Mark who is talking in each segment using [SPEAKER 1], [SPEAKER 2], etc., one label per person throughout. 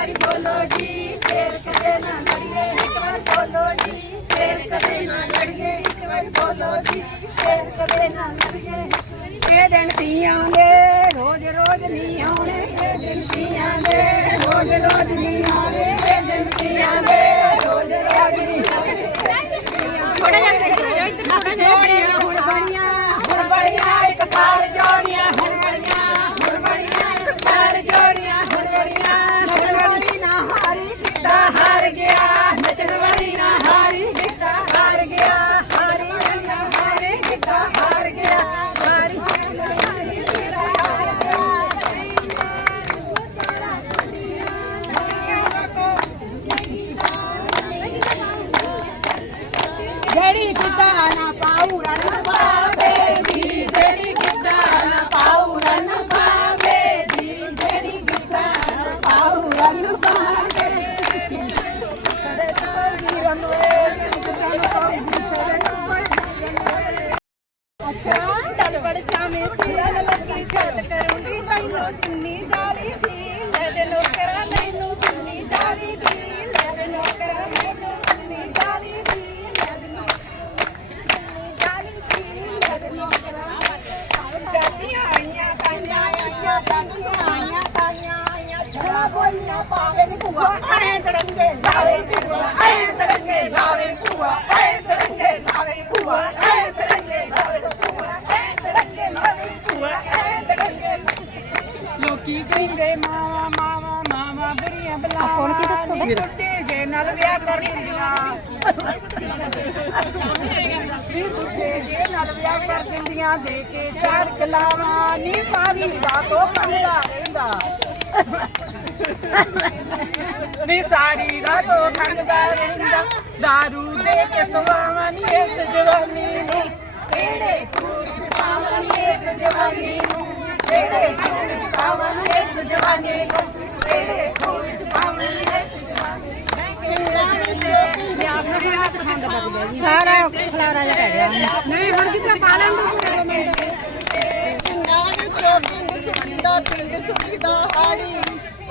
[SPEAKER 1] ਵਾਰੀ ਬੋਲੋ ਜੀ ਫੇਰ ਕਦੇ ਨਾ ਲੜੀਏ ਇੱਕ ਵਾਰ ਬੋਲੋ ਜੀ ਫੇਰ ਕਦੇ ਨਾ ਲੜੀਏ ਇੱਕ ਵਾਰੀ ਬੋਲੋ ਜੀ ਫੇਰ ਕਦੇ ਨਾ ਲੜੀਏ। ਇਹ ਦਿਨ ਤੀਆਂ ਦੇ ਰੋਜ਼ ਰੋਜ਼ ਨਹੀਂ ਆਉਣੇ ਇਹ ਦਿਨ ਤੀਆਂ ਦੇ ਰੋਜ਼ ਰੋਜ਼ ਨਹੀਂ ਆਉਣੇ ਇਹ ਦਿਨ ਤੀਆਂ ਦੇ ਰੋਜ਼ ਰੋਜ਼ ਨਹੀਂ ਆਉਣੇ। ਥੋੜਾ ਜਿਹਾ ਇੱਧਰ ਥੋੜਾ ਜਿਹਾ ਹੁਣ ਬਣੀਆਂ ਹੁਣ ਬਣੀਆਂ ਇੱਕ ਸਾਲ ਜੋੜੀਆਂ ਹੁਣ ਬਣੀਆਂ ਹੁਣ ਬਣੀਆਂ ਇੱਕ ਸਾਲ ਜੋੜੀਆਂ ਹੁਣ ਬਣੀਆਂ ਨੱਚਣ ਵਾਲੀ ਨਾ ਹਾਰੀ ਕਿੱਦਾਂ ਹਾਰ ਗਿਆ ਨੱਚਣ ਵਾਲੀ ਨਾ ਹਾਰੀ ਕਿੱਦਾਂ ਹਾਰ ਗਿਆ ਹਾਰੀ ਨਾ ਹਾਰੇ ਕਿੱਦਾਂ ਹਾਰ ਗਿਆ ਹਾਰੀ ਹਾਰੀ ਕਿੱਦਾਂ ਹਾਰ ਜਿਹੜੀ ਕਿੱਦਾਂ ਨਾ ਪਾਉ ਰਨ ਪਾਵੇ ਜੀ ਜਿਹੜੀ ਕਿੱਦਾਂ ਨਾ ਪਾਉ ਰਨ ਪਾਵੇ ਜੀ ਜਿਹੜੀ ਕਿੱਦਾਂ ਨਾ ਪਾਉ ਰਨ ਪਾਵੇ ਛੜੇ ਤੋਂ ਦੀ ਰਨ ਵੇ ਕਿੱਦਾਂ ਨਾ ਪਾਉ ਜੀ ਛੜੇ ਅੱਛਾ ਚੱਲ ਬੜ ਸ਼ਾਮੇ ਚੀਰਨ ਲੱਗੀ ਕਰੂੰਗੀ ਤੈਨੂੰ ਚੁੰਨੀ ਜਾਲੀ ਦੀ ਲੈ ਦੇ ਨੌਕਰਾਂ ਮੈਨੂੰ ਚੁੰਨੀ ਜਾਲੀ ਦੀ ਲੈ ਦੇ ਨੌਕਰਾਂ ਮੈਨੂੰ ਚੁੰਨੀ ਜਾਲੀ ਦੀ ਲੈ ਦੇ ਨੌਕਰਾਂ ਜਾਲੀ ਦੀ ਲੈ ਦੇ ਨੌਕਰਾਂ ਚਾਚੀਆਂ ਆਈਆਂ ਤਾਈਆਂ ਆਈਆਂ ਪਿੰਡ ਸੁਣਾਈਆਂ ਤਾਈਆਂ ਆਈਆਂ ਛੜਾ ਬੋਲੀਆਂ ਪਾਵੇ ਨੀ ਭੂਆ ਐ ਤੜੰਗੇ ਲਾਵੇ ਭੂਆ ਐ ਤੜੰਗੇ ਲਾਵੇ ਭੂਆ ਐ ਤੜੰਗੇ ਲਾਵੇ ਭੂਆ ਐ ਤੜੰਗੇ ਲਾਵੇ ਭੂਆ ਐ ਤੜੰਗੇ ਲਾਵੇ ਭੂਆ ਐ ਤੜੰਗੇ ਲੋਕੀ ਕਹਿੰਦੇ? ਮਾਵਾ ਮਾਵਾ ਮਾਵਾ ਬੁਰੀਆਂ ਬਲਾ ਫੋਨ ਕੀ ਦੱਸ ਤੁਹਾਡਾ? ਜੇ ਨਾਲ ਵਿਆਹ ਕਰ ਦਿੰਦੀਆਂ ਵੀ ਬੁੱਢੇ ਜੇ ਨਾਲ ਵਿਆਹ ਕਰ ਦਿੰਦੀਆਂ ਦੇ ਕੇ ਚਾਰ ਕਲਾਵਾਂ ਨੀ ਸਾਰੀ ਰਾਤ ਕੰਡਾ ਰਹਿੰਦਾ ਨੀ ਸਾਰੀ ਰਾਤ ਕੰਡਾ ਰਹਿੰਦਾ दारू ਦੇ ਕੇ ਸਵਾਵਾਂ ਨੀ ਇਸ ਜਵਾਨੀ ਨੂੰ। ਕਿਹੜੇ ਖੂਜ ਪਾਵਾਂ ਨੀ ਇਸ ਜਵਾਨੀ ਨੂੰ? ਕਿਹੜੇ ਜਵਾਨੀ ਨੂੰ ਕਿਹੜੇ ਖੂਜ ਪਾਵਾਂ ਨੀ ਇਸ ਜਵਾਨੀ
[SPEAKER 2] ਸਾਰਾ ਖਲਾਰਾ ਜਿਹਾ ਪੈ ਗਿਆ।
[SPEAKER 1] ਨਹੀਂ ਹੁਣ ਕਿੱਥੇ ਪਾ ਲੈਂਦੇ ਪਿੰਡਾਂ ਵਿੱਚੋਂ ਪਿੰਡ? ਸੁਣੀ ਦਾ ਪਿੰਡ ਸੁਣੀ ਦਾ ਹਾੜੀ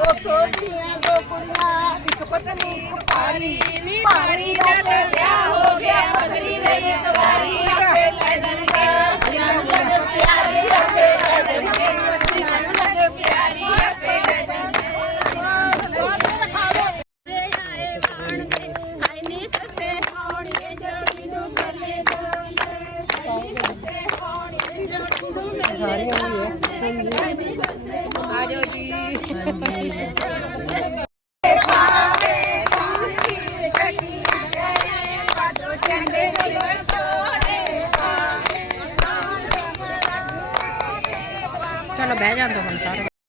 [SPEAKER 1] ਉਥੋਂ ਦੀਆਂ ਦੋ ਕੁੜੀਆਂ ਇੱਕ ਪਤਨੀ ਇੱਕ ਪਾਰੀ ਨੀ ਪਾਰੀ ਦਾ ਤੇ ਵਿਆਹ ਹੋ ਗਿਆ ਪਤਨੀ ਦੇ ਇੱਕ ਵਾਰੀ ਆਪੇ ਲੈ ਜਾਣਗੇ ਜਿਨ੍ਹਾਂ ਨੂੰ ਲੱਗੇ ਪਿਆਰੀ ਆਪੇ ਲੈ ਜਾਣਗੇ ਜਿਨ੍ਹਾਂ ਨੂੰ ਲੱਗੇ ਪਿਆਰੀ ਆਪੇ ਲੈ ਜਾਣਗੇ ਹਾਏ ਨੀ ਸੱਸੇ ਹੋਣਗੇ ਜੋੜੀ ਨੂੰ ਕਰਨੇ ਜਾਣਗੇ ਹਾਏ ਨੀ ਸੱਸੇ ਹੋਣਗੇ ਜੋੜੀ ਨੂੰ ਕਰਨੇ ਜਾਣਗੇ ਆ ਜਾਓ ਜੀ
[SPEAKER 2] ਚਲੋ ਬਹਿ ਜਾਂਦੇ ਹੁਣ ਸਾਰੇ।